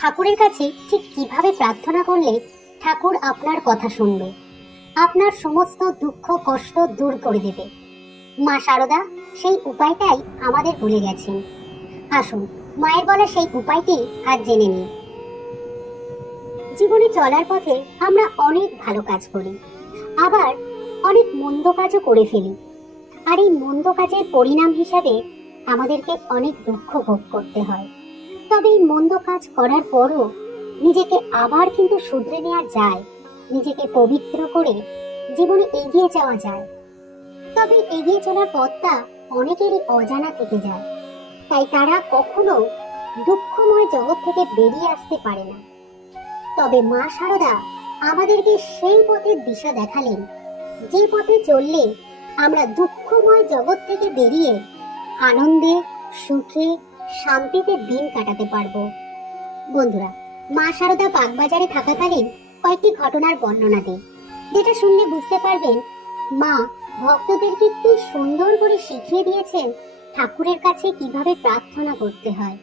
ঠাকুরের কাছে ঠিক কিভাবে প্রার্থনা করলে ঠাকুর আপনার কথা শুনবে, আপনার সমস্ত দুঃখ কষ্ট দূর করে দেবে। মা শারদা সেই উপায়টাই আমাদের বলে গেছেন। আসুন মায়ের বলা সেই উপায়টি আজ জেনে নিই। জীবনে চলার পথে আমরা অনেক ভালো কাজ করি, আবার অনেক মন্দ কাজও করে ফেলি। আর এই মন্দ কাজের পরিণাম হিসাবে আমাদেরকে অনেক দুঃখ ভোগ করতে হয়। তবে এই মন্দ কাজ করার পরও নিজেকে আবার কিন্তু শুধরে নেওয়া যায়, নিজেকে পবিত্র করে জীবনে এগিয়ে যাওয়া যায়। তবে এগিয়ে চলার পথটা অনেকেরই অজানা থেকে যায়, তাই তারা কখনো দুঃখময় জগৎ থেকে বেরিয়ে আসতে পারে না। তবে মা শারদা আমাদেরকে সেই পথের দিশা দেখালেন, যে পথে চললে আমরা দুঃখময় জগৎ থেকে বেরিয়ে আনন্দে সুখে শান্তিতে দিন কাটাতে পারবো। বন্ধুরা, মা শারদা বাগবাজারে থাকাকালীন কয়েকটি ঘটনার বর্ণনা দেয়, যেটা শুনলে বুঝতে পারবেন মা ভক্তদেরকে কি সুন্দর করে শিখিয়ে দিয়েছেন ঠাকুরের কাছে কিভাবে প্রার্থনা করতে হয়,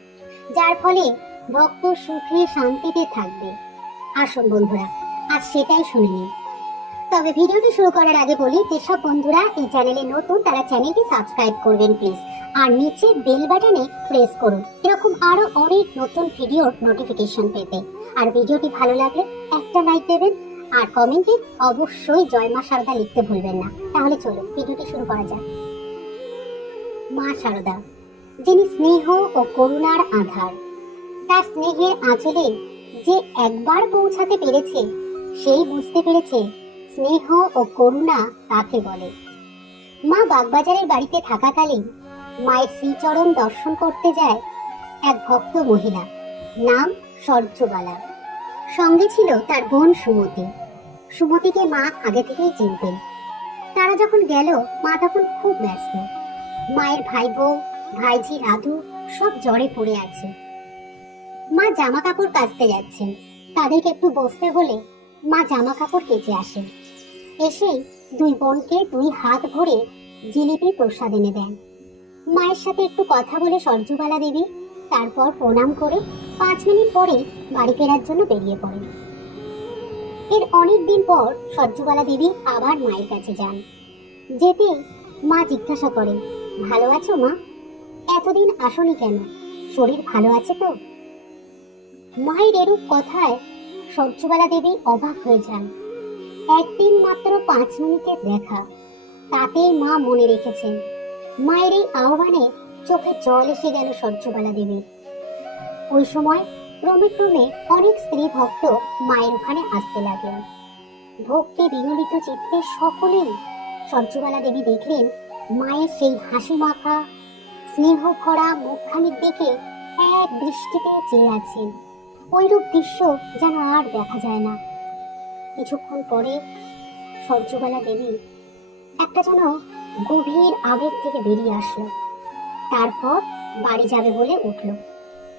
যার ফলে ভক্ত সুখে শান্তিতে থাকবে। আসুন বন্ধুরা, আজ সেটাই শুনে নিন। তবে ভিডিওটি শুরু করার আগে বলি, যেসব বন্ধুরা এই চ্যানেলে নতুন তারা চ্যানেলটি সাবস্ক্রাইব করবেন প্লিজ, আর নিচে বেল বাটনে প্রেস করুন এরকম আরো অনেক নতুন ভিডিওর নোটিফিকেশন পেতে। আর ভিডিওটি ভালো লাগলে একটা লাইক দেবেন, আর কমেন্টে অবশ্যই জয় মা শারদা লিখতে ভুলবেন না। তাহলে চলুন ভিডিওটি শুরু করা যাক। মা শারদা, যিনি স্নেহ ও করুণার আধার, তার স্নেহের আঁচলে যে একবার পৌঁছাতে পেরেছে সেই বুঝতে পেরেছে স্নেহ ও করুণা কাকে বলে। মা বাগবাজারের বাড়িতে থাকাকালীন মায়ের শ্রীচরণ দর্শন করতে যায় এক ভক্ত মহিলা, নাম সরজুবালা। সঙ্গে ছিল তার বোন সুমতি। সুমতিকে মা আগে থেকেই চিনতেন। তারা যখন গেল মা তখন খুব ব্যস্ত। মায়ের ভাই বউ, ভাইঝি রাধু সব জ্বরে পড়ে আছে। মা জামা কাপড় কাচতে যাচ্ছেন, তাদেরকে একটু বসতে বলে মা জামা কাপড় কেচে আসেন। এসেই দুই বোনকে দুই হাত ভরে জিলিপি প্রসাদ এনে দেন। মায়ের সাথে একটু কথা বলে সরজুবালা দেবী তারপর প্রণাম করে 5 মিনিট পরে বাড়ি ফেরার জন্য বেরিয়ে পড়েন। এর অনেক দিন পর সরজুবালা দেবী আবার মায়ের কাছে যান। যেতেই মা জিজ্ঞাসা করেন, ভালো আছো মা? এতদিন আসোনি কেন? শরীর ভালো আছে তো? মায়ের এরূপ কথায় সরজুবালা দেবী অবাক হয়ে যান। একদিন মাত্র 5 মিনিটের দেখা, তাতেই মা মনে রেখেছেন। মায়ের এই আহ্বানে চোখে জল এসে গেল সরজুবালা দেবীর। ওই সময় ক্রমে ক্রমে অনেক স্ত্রী ভক্ত মায়ের ওখানে আসতে লাগলেন। ভক্তি বিগলিত চিত্তে সকলেই সরজুবালা দেবী দেখলেন মায়ের সেই হাসি মাখা স্নেহ ভরা মুখখানির দিকে এক দৃষ্টিতে চেয়ে আছেন। ওইরূপ দৃশ্য যেন আর দেখা যায় না। কিছুক্ষণ পরে সরজুবালা দেবী একটা যেন গভীর আবেগ থেকে বেরিয়ে আসলো। তারপর বাড়ি যাবে বলে উঠল।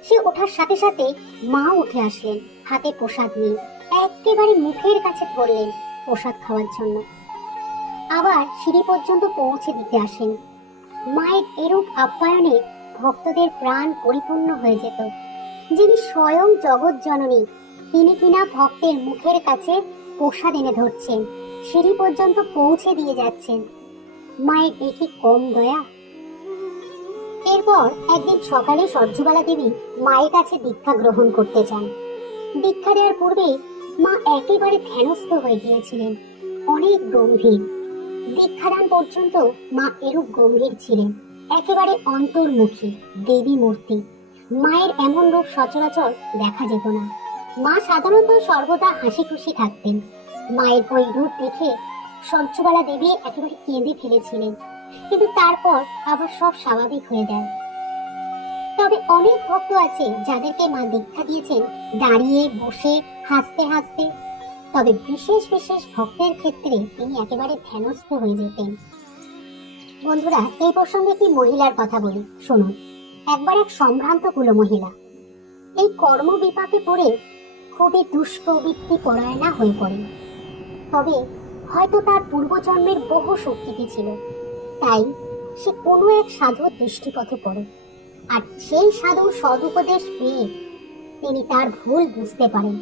সে ওঠার সাথে সাথে মা উঠে আসলেন, হাতে প্রসাদ নিয়ে একেবারে মুখের কাছে ধরলেন প্রসাদ খাওয়ার জন্য। আবার সিঁড়ি পর্যন্ত পৌঁছে দিতে আসেন। মায়ের এরূপ আপ্যায়নে ভক্তদের প্রাণ পরিপূর্ণ হয়ে যেত। যিনি স্বয়ং জগৎ জননী, তিনি কিনা ভক্তের মুখের কাছে প্রসাদ এনে ধরছেন, সিঁড়ি পর্যন্ত পৌঁছে দিয়ে যাচ্ছেন। মায়ের এটি কম দয়া? এরপর একদিন সকালে সরজুবালা দেবী মায়ের কাছে দীক্ষা গ্রহণ করতে চান। দীক্ষা দেওয়ার পূর্বে মা একেবারে ধ্যানস্থ হয়ে গিয়েছিলেন, অনেক গম্ভীর। দীক্ষাদান পর্যন্ত মা এরূপ গম্ভীর ছিলেন, একেবারে অন্তর্মুখী দেবী মূর্তি। মায়ের এমন রূপ সচরাচর দেখা যেত না। মা সাধারণত সর্বদা হাসি খুশি থাকতেন। মায়ের ওই রূপ দেখে সরজুবালা দেবী একেবারে কেঁদে ফেলেছিলেন, কিন্তু তারপর আবার সব স্বাভাবিক হয়ে যায়। তবে অনেক ভক্ত আছে যাদেরকে মা দীক্ষা দিয়েছেন দাঁড়িয়ে বসে হাসতে হাসতে। তবে বিশেষ বিশেষ ভক্তের ক্ষেত্রে তিনি একেবারে ধ্যানস্থ হয়ে যেতেন। বন্ধুরা, এই প্রসঙ্গে একটি মহিলার কথা বলি, শুনুন। একবার এক সম্ভ্রান্ত কুলো মহিলা এই কর্ম বিপাকে পড়ে খুবই দুষ্প্রবৃত্তি পরায়ণা হয়ে পড়েন। তবে হয়তো তার পূর্বজন্মের বহু শক্তি ছিল, তাই সে কোনো এক সাধুর দৃষ্টিপথে পড়ে। আর সেই সাধুর সদুপদেশ পেয়ে তিনি তার ভুল বুঝতে পারেন,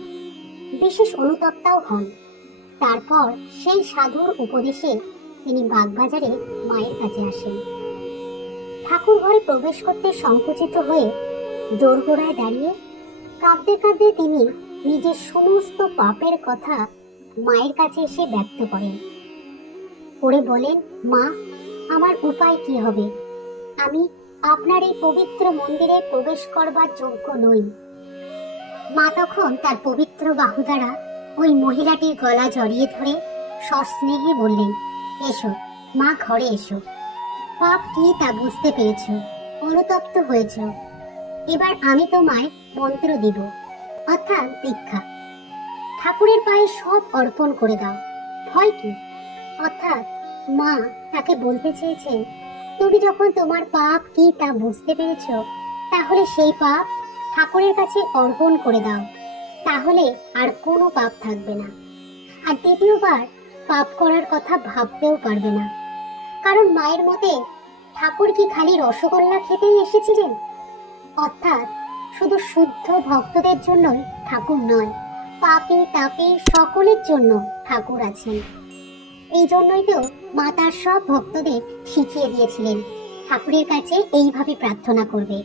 বিশেষ অনুতপ্তাও হন। তারপর সেই সাধুর উপদেশে তিনি বাগবাজারে মায়ের কাছে আসেন। ঠাকুর ঘরে প্রবেশ করতে সংকুচিত হয়ে দোরগোড়ায় দাঁড়িয়ে কাঁদতে কাঁদতে তিনি নিজের সমস্ত পাপের কথা মায়ের কাছে এসে ব্যক্ত করেন। করে বলেন, মা, আমার উপায় কি হবে? আমি আপনার এই পবিত্র মন্দিরে প্রবেশ করবার যোগ্য নই। মা তখন তার পবিত্র বাহু দ্বারা ওই মহিলাটির গলা জড়িয়ে ধরে সস্নেহে বললেন, এসো মা, ঘরে এসো। পাপ কি তা বুঝতে পেরেছ, অনুতপ্ত হয়েছ। এবার আমি তোমায় মন্ত্র দিব, অর্থাৎ দীক্ষা। ঠাকুরের পায়ে সব অর্পণ করে দাও, ভয় কি? অর্থাৎ মা তাকে বলতে চেয়েছেন, তুমি যখন তোমার পাপ কি তা বুঝতে পেরেছ, তাহলে সেই পাপ ঠাকুরের কাছে অর্পণ করে দাও, তাহলে আর কোনো পাপ থাকবে না। আর দ্বিতীয়বার পাপ করার কথা ভাবতেও পারবে না। কারণ মায়ের মতে ঠাকুর কি খালি রসগোল্লা খেতেই এসেছিলেন? অর্থাৎ শুধু শুদ্ধ ভক্তদের জন্যই ঠাকুর নয়, পাপী তাপী সকলের জন্য ঠাকুর আছেন। এই জন্যই তো মা তার সব ভক্তদের শিখিয়ে দিয়েছিলেন ঠাকুরের কাছে এইভাবে প্রার্থনা করবে।